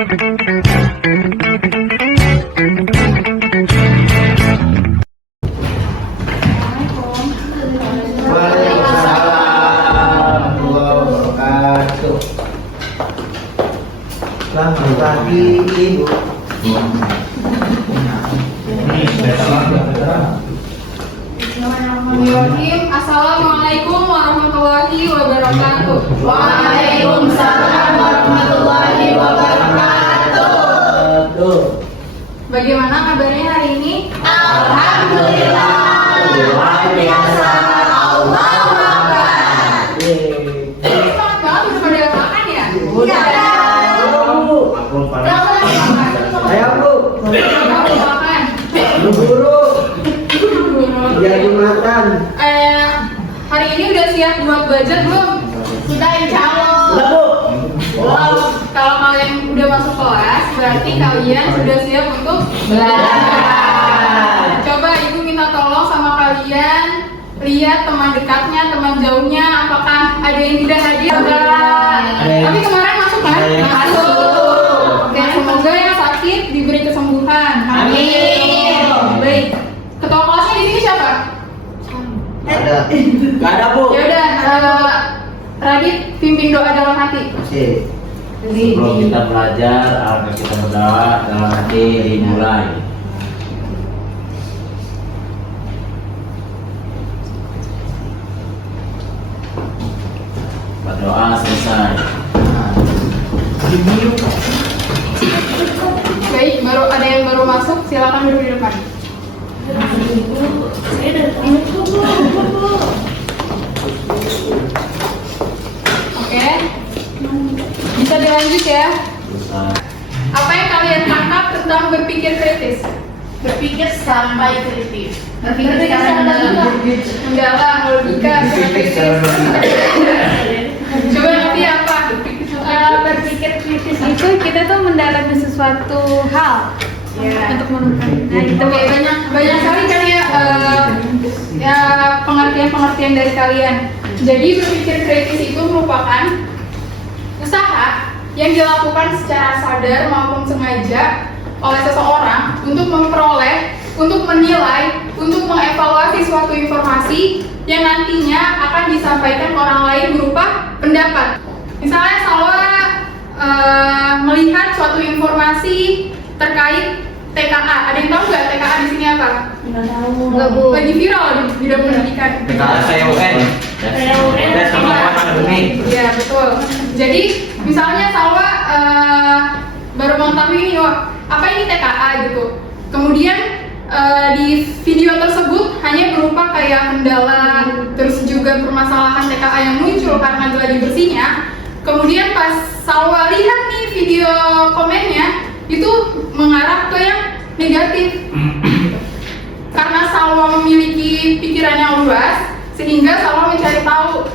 Selamat pagi Ibu. Bismillahirrahmanirrahim. Assalamualaikum warahmatullahi wabarakatuh. Waalaikumsalam warahmatullahi wabarakatuh. Bagaimana kabarnya hari ini? Alhamdulillah, luar biasa. Allahu Akbar. Semangat banget udah pada makan ya? Udah. Ayo Bu, Kamu makan? buru-buru. Biar Jumatan. Hari ini udah siap buat budget belum? Sudah insya Allah. Bu. Kalau kalian udah masuk kelas, berarti kalian sudah siap untuk belajar. Coba ibu minta tolong sama kalian, lihat teman dekatnya, teman jauhnya, apakah ada yang tidak hadir? Tapi kemarin masuk kan? Masuk. Oke, semoga yang sakit diberi kesembuhan. Amin. Baik. Ketua kelasnya di sini siapa? Ada. Gak ada Bu. Ya udah, Radit pimpin doa dalam hati. Masih. Sebelum kita belajar, agar kita berdoa dalam hati dimulai. Berdoa selesai. Baik, ada yang baru masuk, silakan duduk di depan. Oke, bisa dilanjut ya. Selesai. Apa yang kalian tangkap tentang berpikir kritis? Berpikir sampai kritis. Berpikir Berpikir secara secara mendalam. Enggak lah, logika secara kritis. Coba nanti apa? Berpikir kritis itu kita tuh mendalami sesuatu hal untuk menemukan. Nah, gitu. Oke, banyak sekali kan ya pengertian dari kalian. Jadi berpikir kritis itu merupakan usaha yang dilakukan secara sadar maupun sengaja oleh seseorang untuk memperoleh, untuk menilai, untuk mengevaluasi suatu informasi yang nantinya akan disampaikan ke orang lain berupa pendapat. Misalnya Salwa melihat suatu informasi terkait TKA. Ada yang tahu nggak TKA di sini apa? Enggak, Bu. Lagi viral di bidang pendidikan. Saya UN. Tes kemampuan akademik. Iya betul. Jadi misalnya Salwa baru mengetahui ini, wah apa ini TKA gitu. Kemudian di video tersebut hanya berupa kayak kendala, terus juga permasalahan TKA yang muncul karena gladi bersihnya. Kemudian pas Salwa lihat nih video komennya, itu mengarah ke yang negatif. Karena Salwa memiliki pikiran yang luas, sehingga Salwa mencari tahu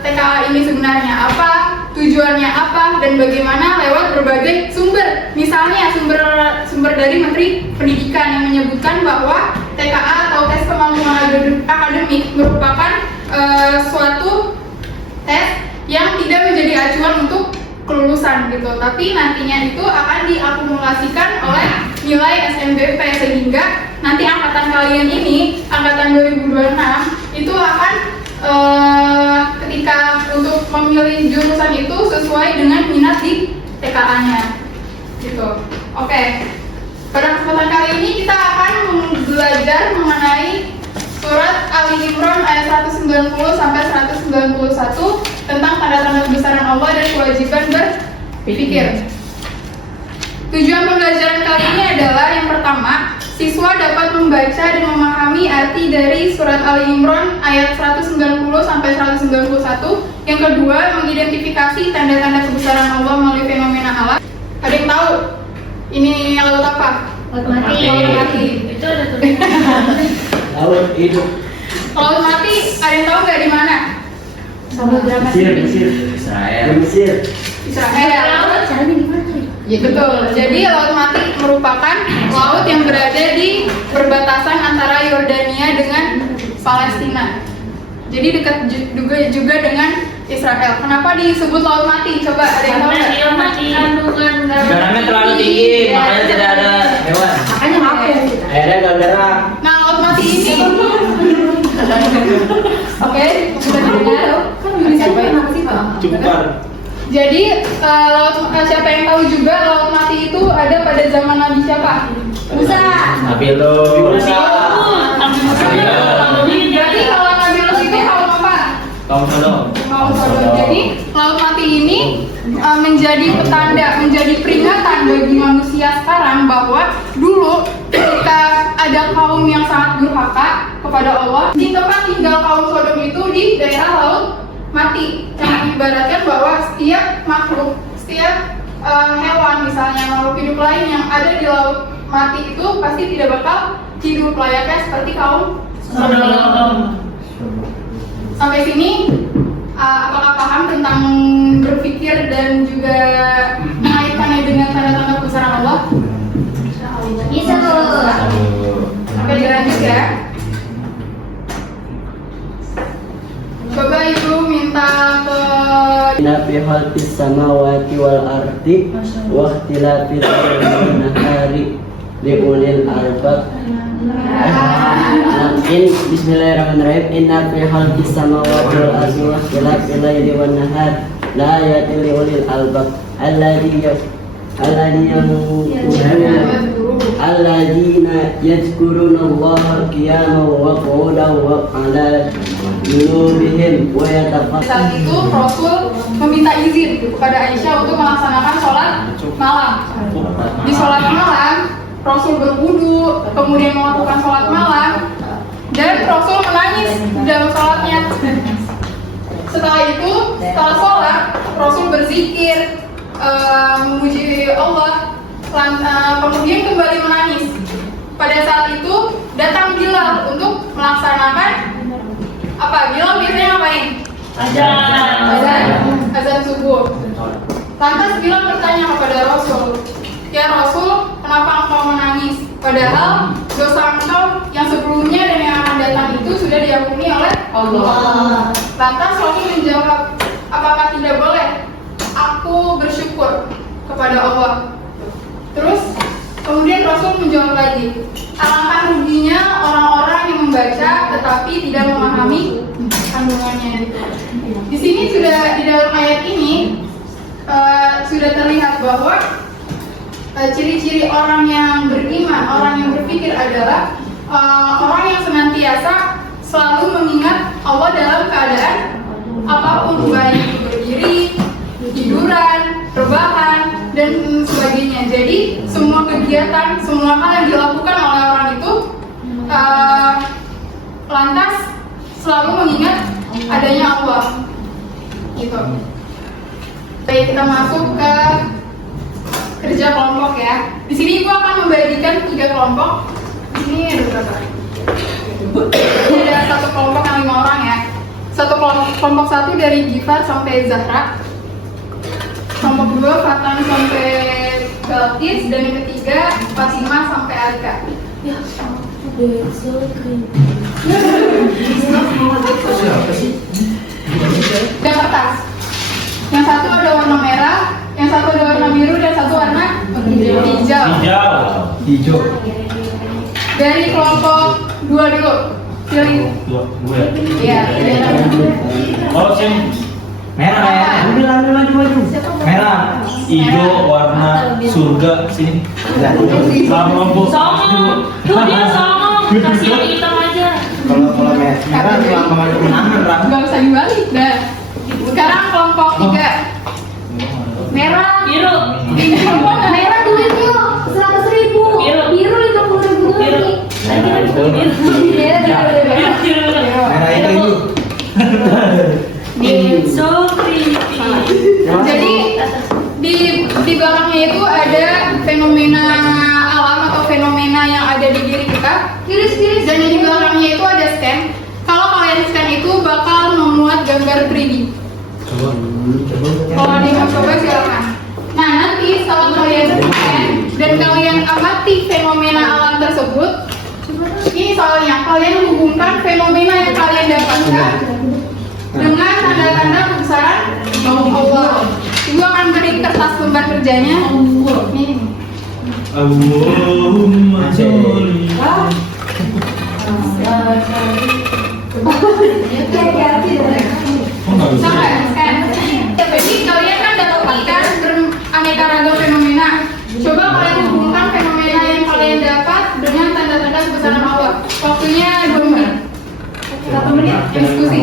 TKA ini sebenarnya apa, tujuannya apa, dan bagaimana lewat berbagai sumber. Misalnya sumber dari Menteri Pendidikan yang menyebutkan bahwa TKA atau tes kemampuan akademik merupakan suatu tes yang tidak menjadi acuan untuk kelulusan gitu, tapi nantinya itu akan diakumulasikan oleh nilai SNBP, sehingga nanti angkatan kalian ini, angkatan 2026 itu akan ketika untuk memilih jurusan itu sesuai dengan minat di TKA-nya gitu. Oke, pada kesempatan kali ini kita akan belajar mengenai surat Ali Imran ayat 190 sampai 191 tentang tanda-tanda kebesaran Allah dan kewajiban berpikir. Tujuan pembelajaran kali ini adalah yang pertama, siswa dapat membaca dan memahami arti dari surat Ali Imran ayat 190 sampai 191. Yang kedua, mengidentifikasi tanda-tanda kebesaran Allah melalui fenomena alam. Ada yang tahu ini laut apa? Laut mati. Laut mati. Itu ada tulisan. Laut hidup. Laut mati, ada yang tahu nggak di mana? Samudra Mesir, Pasifik. Mesir. Israel. Mesir. Israel. Caranya gimana? Ya, betul. Jadi Laut Mati merupakan laut yang berada di perbatasan antara Yordania dengan Palestina. Jadi dekat juga dengan Israel. Kenapa disebut laut mati? Coba ada yang tahu Karena nggak? dia mati. Kandungan Garamnya terlalu tinggi, makanya tidak ada hewan. Makanya aku. Akhirnya gak garam. Nah, laut mati ini oke, sudah didengar. Kenapa sih, Pak? Cukar. Jadi siapa yang tahu juga laut mati itu ada pada zaman Nabi siapa? Musa. Nabi Lut. Jadi kalau Nabi Lut itu kaum apa? Kaum Sodom. Kaum Sodom. Jadi laut mati ini menjadi petanda, menjadi peringatan bagi manusia sekarang bahwa dulu ketika ada kaum yang sangat durhaka kepada Allah, di tempat tinggal kaum Sodom itu di daerah laut mati, yang mengibaratkan bahwa setiap makhluk, setiap hewan misalnya makhluk hidup lain yang ada di laut mati itu pasti tidak bakal hidup layaknya seperti kaum Sodom. Sampai sini apakah paham tentang berpikir dan juga mengaitkannya dengan tanda-tanda kebesaran Allah? Bisa tuh. Sampai dilanjut ya. Coba ibu minta ke Inna fi khalqis samawati wal ardi wa ikhtilafil laili wan nahari li ulil albab. Bismillahirrahmanirrahim. Inna fi khalqis samawati wal ardi wa ikhtilafil laili wan nahari la ayatin li ulil albab alladzina yadhkuruna Allaha qiyaman wa qu'udan wa 'ala junubihim wa yatafakkarun. saat itu Rasul meminta izin kepada Aisyah untuk melaksanakan sholat malam. Di sholat malam Rasul berwudu, kemudian melakukan sholat malam, dan Rasul menangis dalam sholatnya. Setelah itu, setelah sholat, Rasul berzikir, memuji Allah, kemudian kembali menangis. Pada saat itu datang Bilal untuk melaksanakan apa? Bilal biasanya ngapain? Azan subuh. Lantas Bilal bertanya kepada Rasul, ya Rasul, kenapa engkau menangis? Padahal dosa engkau yang sebelumnya dan yang akan datang itu sudah diampuni oleh Allah. Lantas Rasul menjawab, apakah tidak boleh aku bersyukur kepada Allah? Terus kemudian Rasul menjawab lagi, alangkah ruginya orang-orang yang membaca tetapi tidak memahami kandungannya. Di sini sudah, di dalam ayat ini sudah terlihat bahwa ciri-ciri orang yang beriman, orang yang berpikir adalah orang yang senantiasa selalu mengingat Allah dalam keadaan apapun, baik itu berdiri, tiduran, rebahan, dan sebagainya. Jadi semua kegiatan, semua hal yang dilakukan oleh orang itu lantas selalu mengingat adanya Allah. Gitu. Baik, kita masuk ke kerja kelompok ya. Di sini ibu akan membagikan 3 kelompok. Di sini ada berapa? Ini ada satu kelompok yang 5 orang ya. Satu kelompok 1 dari Gifar sampai Zahra. Kelompok 2 Fatan sampai Balkis, dan yang ketiga Fatimah sampai Alika. Ya, dan kertas. Yang satu ada warna merah, yang satu ada warna biru, dan satu warna hijau. Dari kelompok 2 dulu. Pilih. Iya, Oh, sini. Merah. Ambil maju. Merah. Hijau warna surga sini. Sama lampu. Songong. Tuh dia songong. Kasih yang hitam aja. Kalau merah selama kemenangan, Ram. nggak usah dibalik. Nah, sekarang kelompok 3. Merah. Biru. Merah duitnya 100.000. Biru 50.000 Biru. Merah itu. Merah itu. So creepy. Jadi di belakangnya itu ada fenomena alam atau fenomena yang ada di diri kita. Dan di belakangnya itu ada scan. Kalau kalian scan itu bakal memuat gambar 3D. Kalau ada yang mau coba silakan. Nah, nanti setelah kalian scan dan kalian amati fenomena alam tersebut, ini soalnya kalian hubungkan fenomena yang kalian dapatkan dengan tanda-tanda kebesaran Allah. Ibu akan beri kertas lembar kerjanya. Ini. Allahumma sholli. Sama ya? Jadi kalian kan dapat kan beraneka ragam fenomena. Coba kalian hubungkan fenomena yang kalian dapat dengan tanda-tanda kebesaran Allah. Waktunya 2 menit. 1 menit diskusi.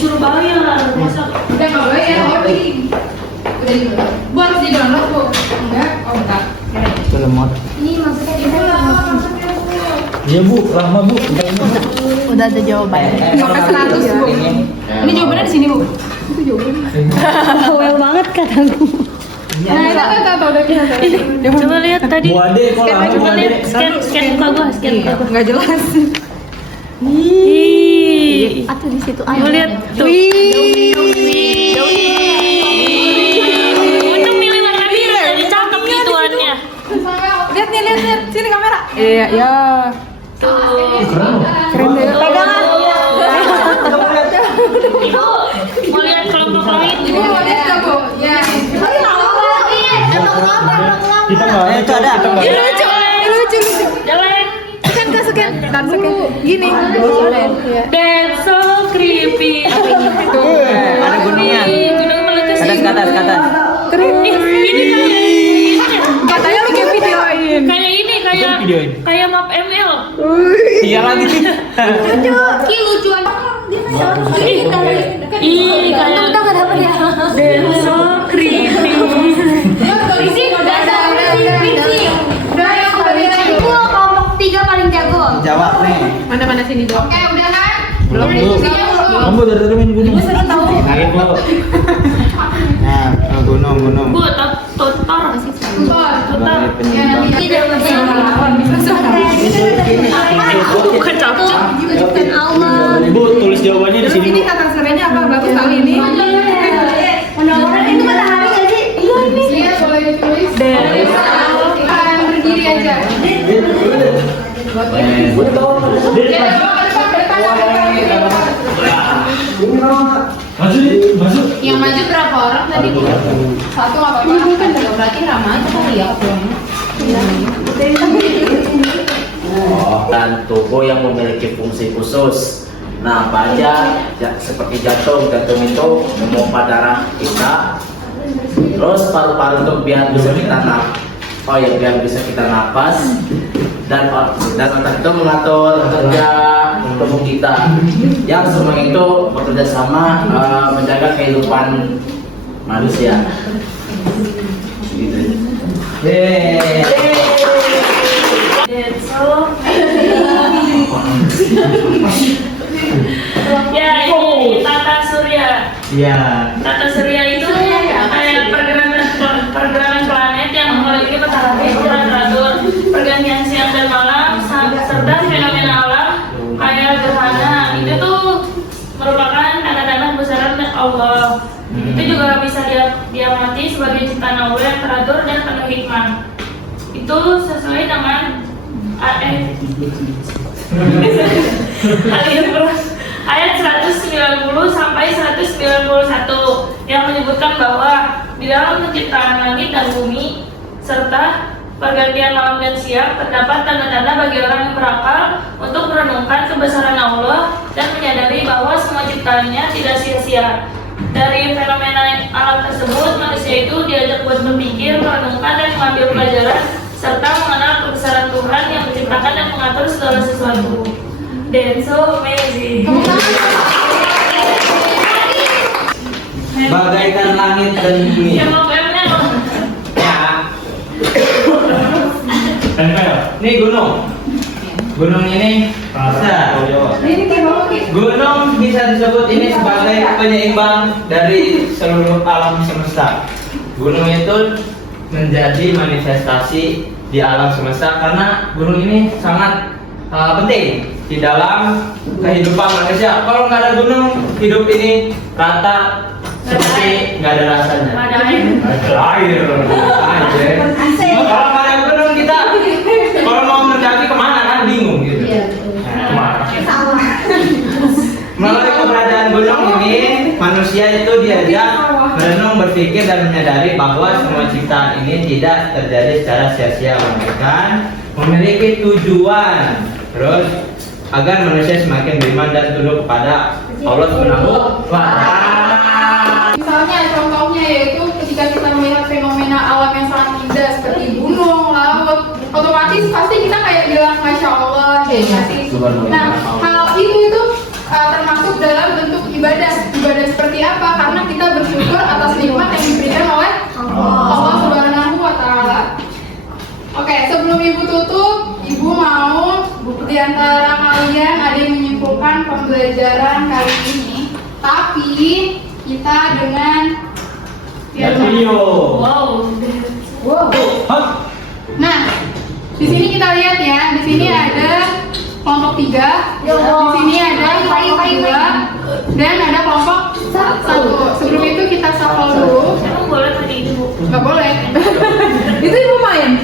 Suruh bayar, masa Udah nggak bayar, udah di buat di download bu. Enggak, oh bentar. Ini maksudnya kita Iya bu, lama bu. udah ada jawabannya. Nomor 100 bu. Ini jawabannya di sini bu. Itu jawabannya. Well banget kataku. Nah itu tahu udah bisa. coba lihat tadi. Bu Ade, kok lama Bu Coba Ade? lihat scan muka gua, scan muka gua. Nggak jelas. Ih. Atau di situ Coba lihat tuh. Untung milih warna biru jadi cakep gituannya. Lihat nih, lihat sini kamera. Iya, ya. Keren deh. Pegangan. Ibu mau lihat kelompok lain? Ibu mau lihat nggak bu? Ya. Kita nggak Itu ada. Ini lucu, lucu. Jalan. Scan. Dan dulu gini. That's so creepy. Ada gunungnya. Gunung meletus. Ke atas. Keren. Ini Katanya lu kayak videoin. kayak ini kayak map ML. Iya lagi. Ki lucuan. Ih, kayak That's so creepy. Udah yang beri Itu kelompok 3 paling jago. Jawab nih. Mana sini dong. Oke, udah kan? Belum bu. Diskusinya belum. Kamu dari tadi main gunung. Ayo bu. Nah, gunung. Bu, totor. Ya, Bukan cocok. Bukan Allah. Bu, tulis jawabannya di sini bu. kata serenya apa? Bagus kali ini. Orang itu matahari nggak sih? Iya ini. Iya, boleh ditulis. Berdiri aja. Ya, coba ke depan. Masuk. Yang maju berapa orang tadi? Satu nggak apa-apa. Berarti ramah aja kali ya ketuanya. Oh, dan tubuh yang memiliki fungsi khusus. Nah, apa aja? Seperti jantung itu memompa darah kita. Terus paru-paru untuk biar bisa kita napas. Dan otak itu mengatur kerja tubuh kita. Yang semua itu bekerja sama menjaga kehidupan manusia. Gitu. That's so ya, ini tata surya. Iya. Tata surya itu kayak pergerakan planet yang memiliki matahari secara teratur, pergantian siang dan malam, serta fenomena alam kayak gerhana. Itu tuh merupakan tanda-tanda kebesaran Allah. Itu juga bisa diamati sebagai ciptaan Allah yang teratur dan penuh hikmah. Itu sesuai dengan ayat 190 sampai 191 yang menyebutkan bahwa di dalam penciptaan langit dan bumi serta pergantian malam dan siang terdapat tanda-tanda bagi orang yang berakal untuk merenungkan kebesaran Allah dan menyadari bahwa semua ciptaannya tidak sia-sia. Dari fenomena alam tersebut, manusia itu diajak buat berpikir, merenungkan dan mengambil pelajaran serta mengenal kebesaran Tuhan yang menciptakan dan mengatur segala sesuatu. That's so amazing. Bagaikan langit dan bumi. Yang mau pemnya loh. Tempel. Ini gunung. Gunung ini bisa. Gunung bisa disebut ini sebagai penyeimbang dari seluruh alam semesta. Gunung itu menjadi manifestasi di alam semesta karena gunung ini sangat penting di dalam kehidupan manusia. Kalau nggak ada gunung, hidup ini rata seperti nggak ada rasanya. Ada air. Ada air. Kalau nggak ada gunung kita, kalau mau mendaki kemana kan bingung gitu. Nah, kemana? merenung, berpikir dan menyadari bahwa semua ciptaan ini tidak terjadi secara sia-sia, melainkan memiliki tujuan. Terus agar manusia semakin beriman dan tunduk kepada Allah Subhanahu wa Ta'ala. Misalnya contohnya yaitu ketika kita melihat fenomena alam yang sangat indah seperti gunung, laut, otomatis pasti kita kayak bilang Masya Allah, ya nggak sih? Nah, hal itu termasuk dalam bentuk ibadah. Ibadah seperti apa? Karena kita bersyukur atas nikmat yang diberikan oleh Allah Subhanahu wa Ta'ala. Oke, sebelum Ibu tutup, Ibu mau di antara kalian ada yang menyimpulkan pembelajaran kali ini. Tapi kita dengan Video. Wow. Hah? Nah, di sini kita lihat ya, di sini ada kelompok 3, di sini ada kelompok 2, dan ada kelompok 1. Sebelum itu kita shuffle dulu. Emang boleh tadi itu, Bu? Nggak boleh. Itu ibu main.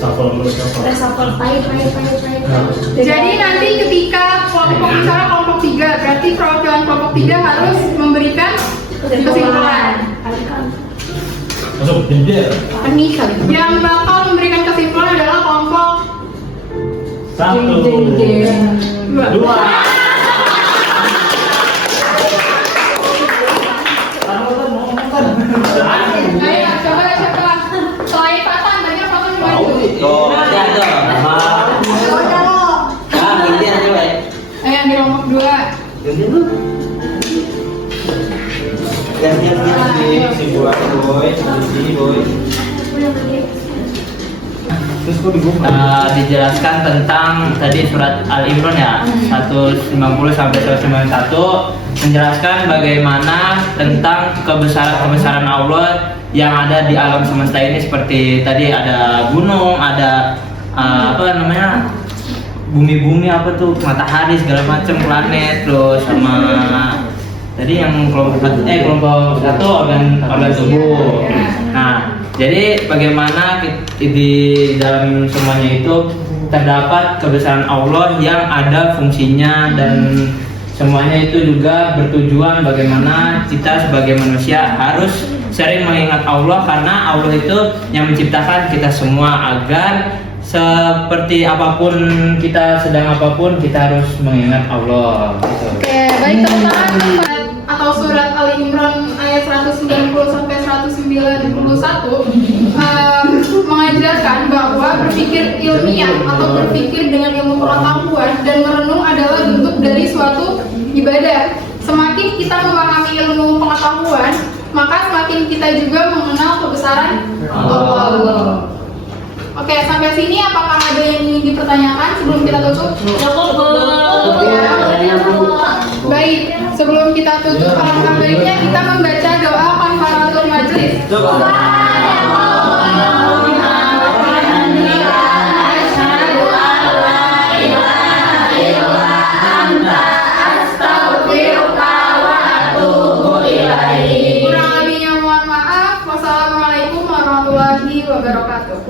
Shuffle dulu, shuffle. Reshuffle. Jadi nanti ketika kelompok misalnya kelompok 3, berarti perwakilan kelompok 3 harus memberikan kesimpulan. Masuk jendela. Yang bakal memberikan kesimpulan adalah kelompok 1, 2. Ayo, coba. Selain Patan, banyak Patan maju. Tuh, ada tuh. Gantian coba. Ayo yang di kelompok 2. Gantian si buat boy, si boy. Terus kok dibuka? Dijelaskan tentang tadi surat Al Imran ya 190 sampai 191 menjelaskan bagaimana tentang kebesaran Allah yang ada di alam semesta ini, seperti tadi ada gunung, ada apa namanya bumi-bumi apa tuh matahari segala macam planet, terus sama tadi yang kelompok satu organ tubuh. Nah, jadi bagaimana di dalam semuanya itu terdapat kebesaran Allah yang ada fungsinya, dan semuanya itu juga bertujuan bagaimana kita sebagai manusia harus sering mengingat Allah, karena Allah itu yang menciptakan kita semua agar seperti apapun kita sedang apapun kita harus mengingat Allah. Gitu. Oke, baik teman-teman. Atau surat Al Imran ayat 190 sampai 191 mengajarkan bahwa berpikir ilmiah atau berpikir dengan ilmu pengetahuan dan merenung adalah bentuk dari suatu ibadah. Semakin kita memahami ilmu pengetahuan, maka semakin kita juga mengenal kebesaran Allah. Oke, sampai sini apakah ada yang ingin dipertanyakan sebelum kita tutup? Cukup, Bu. Baik, sebelum kita tutup, alangkah baiknya kita membaca doa kafaratul majelis. Kurang lebihnya mohon maaf. Wassalamualaikum warahmatullahi wabarakatuh.